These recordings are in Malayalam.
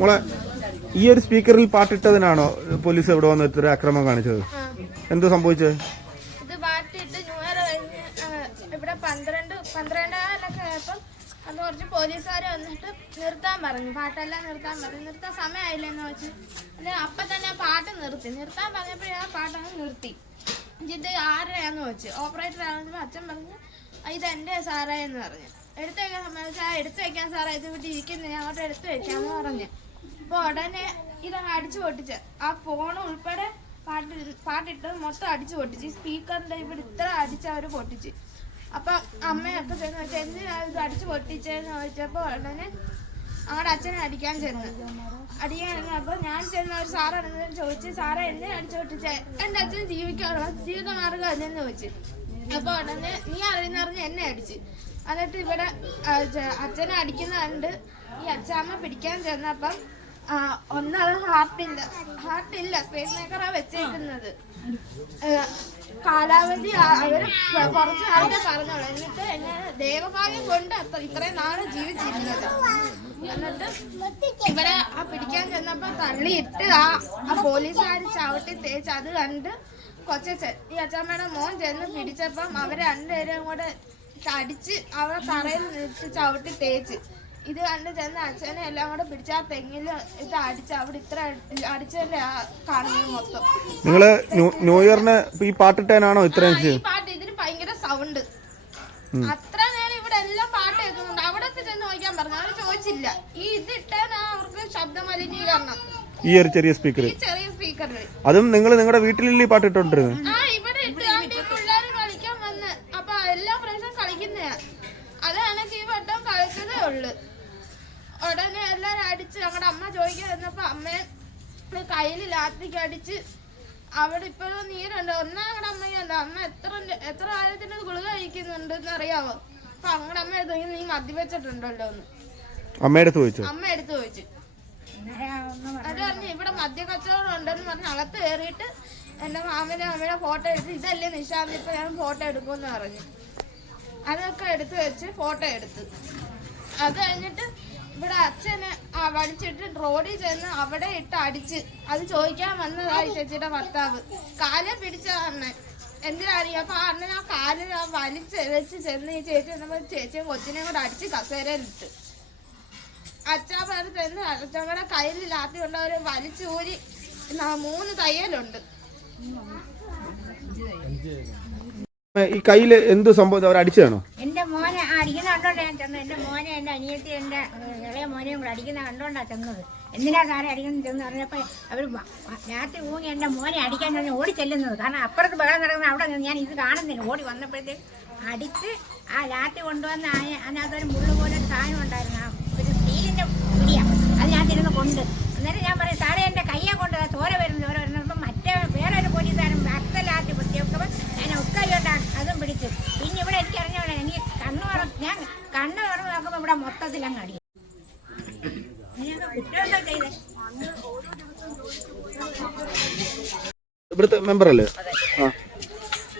മോളെ ഈ ഒരു സ്പീക്കറിൽ പാട്ടിട്ടതിനാണോ പോലീസ് എവിടെ വന്ന് ഇത്ര അക്രമം കാണിച്ചത്? എന്ത് സംഭവിച്ചത് ഇത് പാട്ടിട്ട് ന്യൂ ഇയർ കഴിഞ്ഞ് ഇവിടെ പന്ത്രണ്ട് പന്ത്രണ്ടാലൊക്കെ ആയപ്പം അത് കുറച്ച് പോലീസുകാർ വന്നിട്ട് നിർത്താൻ പറഞ്ഞു. പാട്ടെല്ലാം നിർത്താൻ പറഞ്ഞു. നിർത്താൻ സമയമായില്ലെന്ന് വെച്ച് അത് അപ്പം തന്നെ ആ പാട്ട് നിർത്തി. നിർത്താൻ പറഞ്ഞപ്പോഴേ ആ പാട്ടങ്ങ് നിർത്തി. ഇത് ആരുടെയാന്ന് വെച്ച് ഓപ്പറേറ്റർ ആണെന്ന് അച്ഛൻ പറഞ്ഞു ഇത് എന്റെ സാറേ എന്ന് പറഞ്ഞു. എടുത്തു വെക്കാൻ സമ്മതിച്ചാൽ എടുത്തു വെക്കാൻ സാറേ ഇത് ഇവിടെ ഇരിക്കുന്നത് അങ്ങോട്ട് എടുത്തു വെക്കാന്ന് പറഞ്ഞു. അപ്പൊ ഉടനെ ഇതങ്ങ് അടിച്ചു പൊട്ടിച്ച് ആ ഫോൺ ഉൾപ്പെടെ പാട്ട് പാട്ടിട്ട് മൊത്തം അടിച്ചു പൊട്ടിച്ച് സ്പീക്കറിന്റെ ഇവിടെ ഇത്ര അടിച്ച് അവർ പൊട്ടിച്ച്. അപ്പൊ അമ്മയൊക്കെ ചെന്ന് വെച്ചാൽ എന്തിനാ ഇത് അടിച്ചു പൊട്ടിച്ചെന്ന് ചോദിച്ചപ്പോ ഉടനെ അങ്ങടെ അച്ഛനെ അടിക്കാൻ ചെന്ന്. അടിക്കാൻ അപ്പൊ ഞാൻ ചെന്ന ഒരു സാറാണെന്ന് ചോദിച്ചു സാറേ എന്നെ അടിച്ചു പൊട്ടിച്ച? എന്റെ അച്ഛൻ ജീവിക്കാറുള്ള ജീവിത മാർഗം അല്ലെന്ന് ചോദിച്ചു. അപ്പൊ ഉടനെ നീ അറിയുന്നറിഞ്ഞ് എന്നെ അടിച്ച്. എന്നിട്ട് ഇവിടെ അച്ഛനെ അടിക്കുന്ന കണ്ട് ഈ അച്ഛാമ്മ പിടിക്കാൻ ചെന്നപ്പം ഒന്നത് ഹാർട്ടില്ല ഹാർട്ടില്ല സ്പേസ് മേക്കറാ വെച്ചേക്കുന്നത്. കാലാവധി അവർ കുറച്ച് നാളെ പറഞ്ഞോളൂ. എന്നിട്ട് എന്നെ ദേവഭാഗ്യം കൊണ്ട് അത്ര ഇത്രയും നാൾ ജീവിച്ചിരുന്നത്. എന്നിട്ട് ഇവിടെ ആ പിടിക്കാൻ ചെന്നപ്പോ തള്ളിയിട്ട് ആ ആ പോലീസുകാർ ചവിട്ടി തേച്ച് അത് കണ്ട് കൊച്ചച്ഛൻ ഈ അച്ഛമ്മയുടെ മോൻ ചെന്ന് പിടിച്ചപ്പം അവർ രണ്ടുപേരും കൂടെ അടിച്ച് അവിടെ തറയിൽ നിട്ട് ചവിട്ടി തേച്ച്. ഇത് കണ്ട് ചെന്ന് അച്ഛനെ എല്ലാം കൂടെ പിടിച്ച് ആ തെങ്ങിൽ ഇത് അടിച്ച് അവിടെ ഇത്ര അടിച്ചല്ലേ ആ കാണുന്നത് മൊത്തം. നിങ്ങൾ ന്യൂ- ന്യൂ ഇയറിന് ഈ പാട്ടിട്ടേനാണോ ഇത്രയും ഈ പാട്ട് ഇതിന് ഭയങ്കര സൗണ്ട് അത്ര നേരം ഇവിടെ എല്ലാം പാട്ട് കേൾക്കുന്നുണ്ട്. അവിടെ ചെന്ന് നോക്കാൻ പറഞ്ഞു. അവർ ചോദിച്ചില്ല. ഈ ഇത് ഇട്ടാണ് അവർക്ക് ശബ്ദ മലിനീകരണം ഈ ഒരു ചെറിയ സ്പീക്കർ ഈ ചെറിയ സ്പീക്കറിൽ അതും നിങ്ങൾ നിങ്ങളുടെ വീട്ടിലല്ലേ ഈ പാട്ടിട്ടോണ്ടിരുന്നത് ആ ഇവിടെ ഇട്ട് ആണ്ട് ഈ പിള്ളേര് കളിക്കാൻ വന്ന് അപ്പൊ എല്ലാ പ്രാവശ്യം കളിക്കുന്നയാ അതാണ് ഈ വട്ടം കളിച്ചതേ ഉള്ളു എല്ലാരും അടിച്ച് ഞങ്ങളുടെ അമ്മ ചോദിക്കാൻ വന്നപ്പോ അമ്മയെ കയ്യിൽ ലാത്തിക്ക് അടിച്ച് അവിടെ ഇപ്പോഴും നീരുണ്ട്? ഒന്നാം ഞങ്ങളുടെ അമ്മയുണ്ട് അമ്മ എത്ര എത്ര കാലത്തിന് ഗുളിക കഴിക്കുന്നുണ്ട് എന്ന് അറിയാവോ അപ്പൊ അങ്ങടെ അമ്മ എടുത്തു നീ മദ്യപിച്ചിട്ടുണ്ടല്ലോ എന്ന്. അമ്മയുടെ അടുത്ത് ചോദിച്ചോ? അമ്മ എടുത്തു ചോദിച്ചു. അത് പറഞ്ഞു ഇവിടെ മദ്യ കച്ചവടം ഉണ്ടെന്ന് പറഞ്ഞ് അകത്ത് കയറിയിട്ട് എന്റെ മാമനെ അമ്മയുടെ ഫോട്ടോ എടുത്ത് ഇതല്ലേ നിശാന്ത് ഇപ്പൊ ഞാൻ ഫോട്ടോ എടുക്കുമെന്ന് പറഞ്ഞു. അതൊക്കെ എടുത്തു വെച്ച് ഫോട്ടോ എടുത്ത്. അത് കഴിഞ്ഞിട്ട് ഇവിടെ അച്ഛന് ആ വലിച്ചിട്ട് റോഡിൽ ചെന്ന് അവിടെ ഇട്ട് അടിച്ച്. അത് ചോദിക്കാൻ വന്നതായി ചേച്ചിയുടെ ഭർത്താവ്. കാലെ പിടിച്ച അണ്ണൻ. എന്തിനാണ് അപ്പൊ ആ അണ്ണൻ ആ കാലിൽ ആ വലിച്ച് വെച്ച് ചെന്ന് ഈ ചേച്ചി വന്നപ്പോൾ ചേച്ചിയും കൊച്ചിനെയും കൂടെ അടിച്ച് കസേരയിലിട്ട് അച്ഛാ പറഞ്ഞ് ചെന്ന് അച്ഛമ്മയുടെ കയ്യിൽ ലാത്തി കൊണ്ട് അവർ വലിച്ചൂരി മൂന്ന് തയ്യലുണ്ട്. ഈ കയ്യിൽ എന്ത് സംഭവം? അവർ അടിച്ചതാണോ? മോനെ അടിക്കുന്ന കണ്ടോണ്ടാ ഞാൻ ചെന്നത്. എന്റെ മോനെ എന്റെ അനിയത്തി എന്റെ ഇളയ മോനെയും കൂടെ അടിക്കുന്ന കണ്ടോണ്ടാ ചെന്നത്. എന്തിനാ സാറെ അടിക്കുന്നത് ചെന്ന് പറഞ്ഞപ്പോ അവർ രാത്രി ഊങ്ങി എന്റെ മോനെ അടിക്കാൻ ഞാൻ ഓടി ചെല്ലുന്നത്. കാരണം അപ്പുറത്ത് ബഹളം നടക്കുന്ന അവിടെ ഞാൻ ഇത് കാണുന്നില്ല. ഓടി വന്നപ്പോഴത്തേക്ക് അടിച്ച് ആ രാത്രി കൊണ്ടുവന്ന അതിനകത്തൊരു മുള്ളു പോലെ സാധനം ഉണ്ടായിരുന്നു. ആ ഒരു സ്റ്റീലിന്റെ പിടിയാ അതിനകത്തിരുന്ന് കൊണ്ട്. അന്നേരം ഞാൻ പറയും സാറേ എന്റെ കയ്യെ കൊണ്ട് ചോര വരുന്നു ചോര വരുന്നു അപ്പം മറ്റേ വേറെ ഒരു പോലീസുകാരൻ അടുത്ത ലാത്തി പൊട്ടിയപ്പോൾ ഞാൻ ഒക്കയോട്ടാ അതും പിടിച്ച് പിന്നെ ഇവിടെ എനിക്ക് അറിഞ്ഞോളെ എനിക്ക് കണ്ണു തുറ ഞാൻ കണ്ണ് തുറന്ന് നോക്കുമ്പോൾ ഇവിടെ മൊത്തത്തിൽ അങ്ങ് അടി ഇവിടുത്തെ മെമ്പർ അല്ലേ? ആ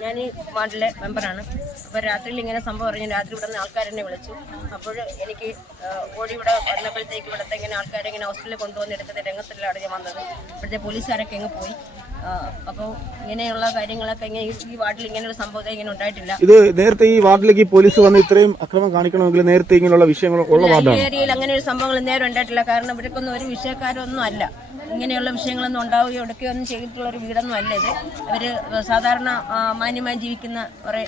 ഞാൻ ഈ വാർഡിലെ മെമ്പറാണ് അപ്പോൾ രാത്രിയിൽ ഇങ്ങനെ സംഭവം അറിഞ്ഞു രാത്രി ഇവിടെ നിന്ന് ആൾക്കാരെന്നെ വിളിച്ചു. അപ്പോൾ എനിക്ക് ഓടി ഇവിടെ വന്നപ്പോഴത്തേക്ക് ഇവിടുത്തെ ഇങ്ങനെ ആൾക്കാരെ ഇങ്ങനെ ഹോസ്പിറ്റലിൽ കൊണ്ടുവന്ന് എടുക്കുന്ന രംഗത്തിലാണ് ഞാൻ വന്നത്. ഇവിടുത്തെ പോലീസുകാരൊക്കെ ഇങ്ങ് പോയി. അപ്പോൾ ഇങ്ങനെയുള്ള കാര്യങ്ങളൊക്കെ ഇങ്ങനെ ഈ- വാർഡിൽ ഇങ്ങനെ ഒരു സംഭവം ഇങ്ങനെ ഉണ്ടായിട്ടില്ല. ഇത് നേരത്തെ ഈ വാർഡിലേക്ക് പോലീസ് വന്ന് ഇത്രയും അക്രമം കാണിക്കണമെങ്കിൽ നേരത്തെ ഇങ്ങനെയുള്ള വിഷയങ്ങൾ ഉള്ള ഈ വാർഡാണ്? ഏരിയയിൽ അങ്ങനെ ഒരു സംഭവങ്ങൾ നേരെ ഉണ്ടായിട്ടില്ല. കാരണം ഇവർക്കൊന്നും ഒരു വിഷയക്കാരൊന്നും അല്ല. ഇങ്ങനെയുള്ള വിഷയങ്ങളൊന്നും ഉണ്ടാവുകയോ എടുക്കുകയോ ഒന്നും ചെയ്തിട്ടുള്ള ഒരു വീടൊന്നും അല്ല ഇത്. അവർ സാധാരണ മാന്യമായി ജീവിക്കുന്ന കുറേ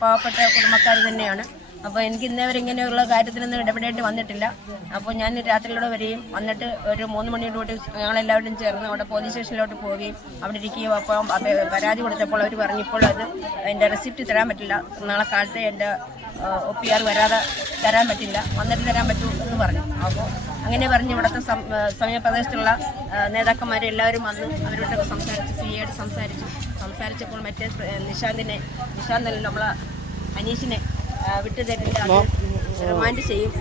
പാവപ്പെട്ട കുടുംബക്കാർ തന്നെയാണ്. അപ്പോൾ എനിക്ക് ഇന്നേവരെ ഇങ്ങനെയുള്ള കാര്യത്തിലൊന്നും ഇടപെടേണ്ടി വന്നിട്ടില്ല. അപ്പോൾ ഞാൻ രാത്രിയിലൂടെ വരികയും വന്നിട്ട് ഒരു മൂന്ന് മണിയോടുകൂടി ഞങ്ങളെല്ലാവരും ചേർന്ന് അവിടെ പോലീസ് സ്റ്റേഷനിലോട്ട് പോവുകയും അവിടെ ഇരിക്കുകയും അപ്പം അപേ- പരാതി കൊടുത്തപ്പോൾ അവർ പറഞ്ഞു ഇപ്പോൾ അത് എന്റെ റെസിപ്റ്റ് തരാൻ പറ്റില്ല. നാളെ കാലത്തെ എന്റെ ഒ പി ആർ വരാതെ തരാൻ പറ്റില്ല. വന്നിട്ട് തരാൻ പറ്റൂ എന്ന് പറഞ്ഞു. അപ്പോൾ അങ്ങനെ പറഞ്ഞ് ഇവിടുത്തെ സമീപപ്രദേശത്തുള്ള നേതാക്കന്മാരെ എല്ലാവരും വന്ന് അവരോടൊക്കെ സംസാരിച്ച് സി ആയിട്ട് സംസാരിച്ചു സംസാരിച്ചപ്പോൾ മറ്റേ നിശാന്തിനെ നിശാന്തല്ല നമ്മളെ അനീഷിനെ ആ, വിട്ടു തരില്ല റിമാൻഡ് ചെയ്യും.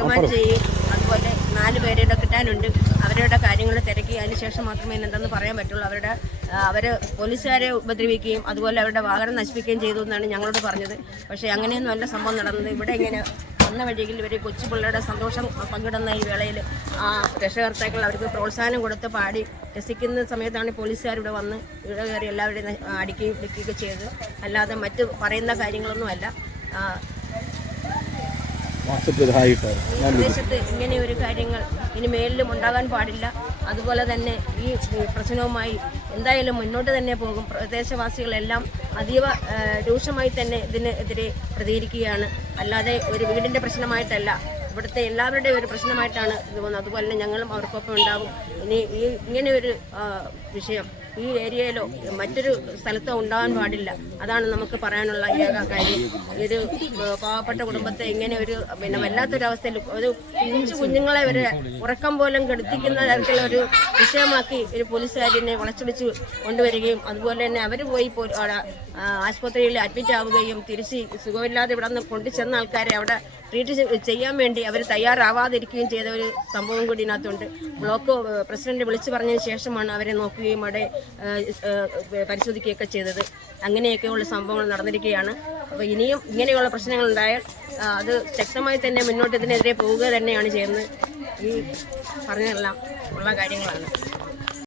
റിമാൻഡ് ചെയ്യും. അതുപോലെ നാല് പേരുടെ കിട്ടാനുണ്ട്. അവരുടെ കാര്യങ്ങൾ തിരക്കി. അതിന് ശേഷം മാത്രമേ എന്തെന്ന് പറയാൻ പറ്റുള്ളൂ. അവരുടെ അവർ പോലീസുകാരെ ഉപദ്രവിക്കുകയും അതുപോലെ അവരുടെ വാഹനം നശിപ്പിക്കുകയും ചെയ്തു എന്നാണ് ഞങ്ങളോട് പറഞ്ഞത്. പക്ഷേ അങ്ങനെയൊന്നും അല്ല സംഭവം നടന്നത്. ഇവിടെ ഇങ്ങനെ വന്ന വഴിയിൽ ഇവർ കൊച്ചു പിള്ളേരുടെ സന്തോഷം പങ്കിടുന്ന ഈ വേളയിൽ ആ രക്ഷകർത്താക്കൾ അവർക്ക് പ്രോത്സാഹനം കൊടുത്ത് പാടി രസിക്കുന്ന സമയത്താണ് പോലീസുകാർ ഇവിടെ വന്ന് ഇവിടെ കയറി എല്ലാവരെയും അടിക്കുകയും പിടിക്കുകയൊക്കെ ചെയ്തത്. അല്ലാതെ മറ്റ് പറയുന്ന കാര്യങ്ങളൊന്നുമല്ല. ചെയ്ത് പ്രദേശത്ത് ഇങ്ങനെ ഒരു കാര്യങ്ങൾ ഇനി മേലിലും ഉണ്ടാകാൻ പാടില്ല. അതുപോലെ തന്നെ ഈ പ്രശ്നവുമായി എന്തായാലും മുന്നോട്ട് തന്നെ പോകും. പ്രദേശവാസികളെല്ലാം അതീവ രൂക്ഷമായി തന്നെ ഇതിനെതിരെ പ്രതികരിക്കുകയാണ്. അല്ലാതെ ഒരു വീടിന്റെ പ്രശ്നമായിട്ടല്ല. ഇവിടുത്തെ എല്ലാവരുടെയും ഒരു പ്രശ്നമായിട്ടാണ് ഇത് പോകുന്നത് അതുപോലെ തന്നെ ഞങ്ങളും അവർക്കൊപ്പം ഉണ്ടാകും ഇനി ഈ ഇങ്ങനെ ഒരു വിഷയം ഈ ഏരിയയിലോ മറ്റൊരു സ്ഥലത്തോ ഉണ്ടാകാൻ പാടില്ല. അതാണ് നമുക്ക് പറയാനുള്ള ഏക കാര്യം. ഒരു പാവപ്പെട്ട കുടുംബത്തെ ഇങ്ങനെ ഒരു പിന്നെ വല്ലാത്തൊരവസ്ഥയിൽ ഒരു കുഞ്ചു കുഞ്ഞുങ്ങളെ വരെ ഉറക്കം പോലും കെടുത്തിക്കുന്ന തരത്തിലുള്ള ഒരു വിഷയമാക്കി ഒരു പോലീസുകാരിനെ വളച്ചൊടിച്ച് കൊണ്ടുവരികയും അതുപോലെ തന്നെ അവർ പോയി ആശുപത്രിയിൽ അഡ്മിറ്റ് ആവുകയും തിരിച്ച് സുഖമില്ലാതെ ഇവിടെ നിന്ന് കൊണ്ടുചെന്ന ആൾക്കാരെ അവിടെ ട്രീറ്റ് ചെയ്യാൻ വേണ്ടി അവർ തയ്യാറാവാതിരിക്കുകയും ചെയ്ത ഒരു സംഭവം കൂടി ഇതിനകത്തുണ്ട്. ബ്ലോക്ക് പ്രസിഡന്റ് വിളിച്ചു പറഞ്ഞതിന് ശേഷമാണ് അവരെ നോക്കുകയും അവിടെ പരിശോധിക്കുകയൊക്കെ ചെയ്തത്. അങ്ങനെയൊക്കെയുള്ള സംഭവങ്ങൾ നടന്നിരിക്കുകയാണ്. അപ്പോൾ ഇനിയും ഇങ്ങനെയുള്ള പ്രശ്നങ്ങൾ ഉണ്ടായാൽ അത് ശക്തമായി തന്നെ മുന്നോട്ട് ഇതിനെതിരെ പോവുക തന്നെയാണ് ചെയ്യുന്നത്. ഈ പറഞ്ഞതെല്ലാം ഉള്ള കാര്യങ്ങളാണ്.